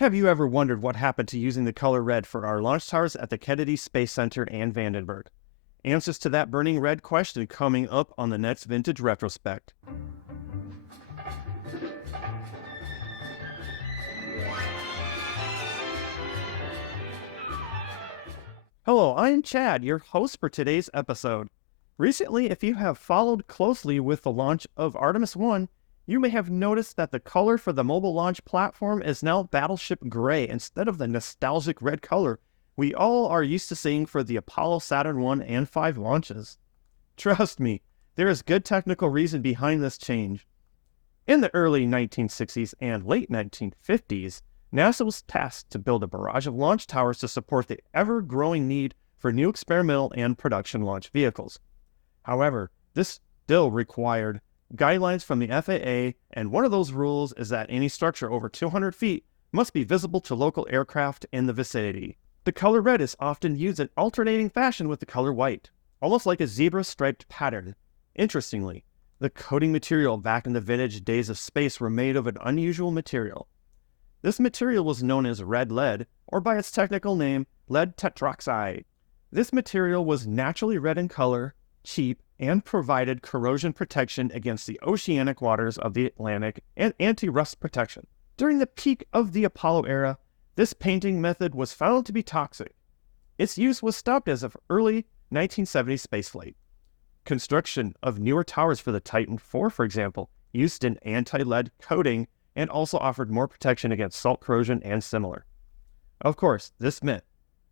Have you ever wondered what happened to using the color red for our launch towers at the Kennedy Space Center and Vandenberg? Answers to that burning red question coming up on the next Vintage Retrospekt. Hello, I'm Chad, your host for today's episode. Recently, if you have followed closely with the launch of Artemis 1, you may have noticed that the color for the mobile launch platform is now Battleship Gray instead of the nostalgic red color we all are used to seeing for the Apollo Saturn 1 and 5 launches. Trust me, there is good technical reason behind this change. In the early 1960s and late 1950s, NASA was tasked to build a barrage of launch towers to support the ever-growing need for new experimental and production launch vehicles. However, this still required guidelines from the FAA, and one of those rules is that any structure over 200 feet must be visible to local aircraft in the vicinity. The color red is often used in alternating fashion with the color white, almost like a zebra-striped pattern. Interestingly, the coating material back in the vintage days of space were made of an unusual material. This material was known as red lead, or by its technical name, lead tetroxide. This material was naturally red in color, cheap, and provided corrosion protection against the oceanic waters of the Atlantic and anti-rust protection. During the peak of the Apollo era, this painting method was found to be toxic. Its use was stopped as of early 1970 spaceflight. Construction of newer towers for the Titan IV, for example, used an anti-lead coating and also offered more protection against salt corrosion and similar. Of course, this meant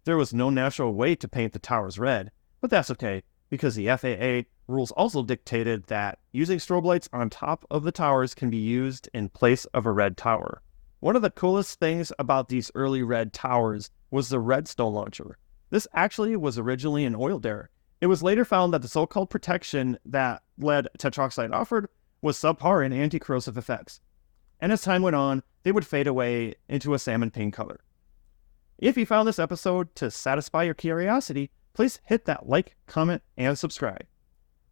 there was no natural way to paint the towers red, but that's okay, because the FAA rules also dictated that using strobe lights on top of the towers can be used in place of a red tower. One of the coolest things about these early red towers was the redstone launcher. This actually was originally an oil derrick. It was later found that the so-called protection that lead tetroxide offered was subpar in anti-corrosive effects. And as time went on, they would fade away into a salmon pink color. If you found this episode to satisfy your curiosity, please hit that like, comment, and subscribe,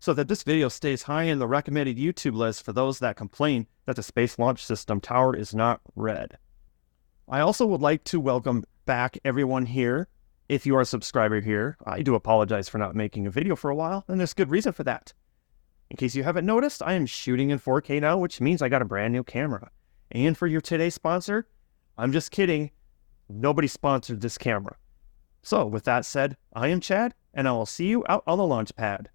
so that this video stays high in the recommended YouTube list for those that complain that the Space Launch System tower is not red. I also would like to welcome back everyone here. If you are a subscriber here, I do apologize for not making a video for a while, and there's good reason for that. In case you haven't noticed, I am shooting in 4K now, which means I got a brand new camera. And for your today's sponsor, I'm just kidding, nobody sponsored this camera. So with that said, I am Chad, and I will see you out on the launch pad.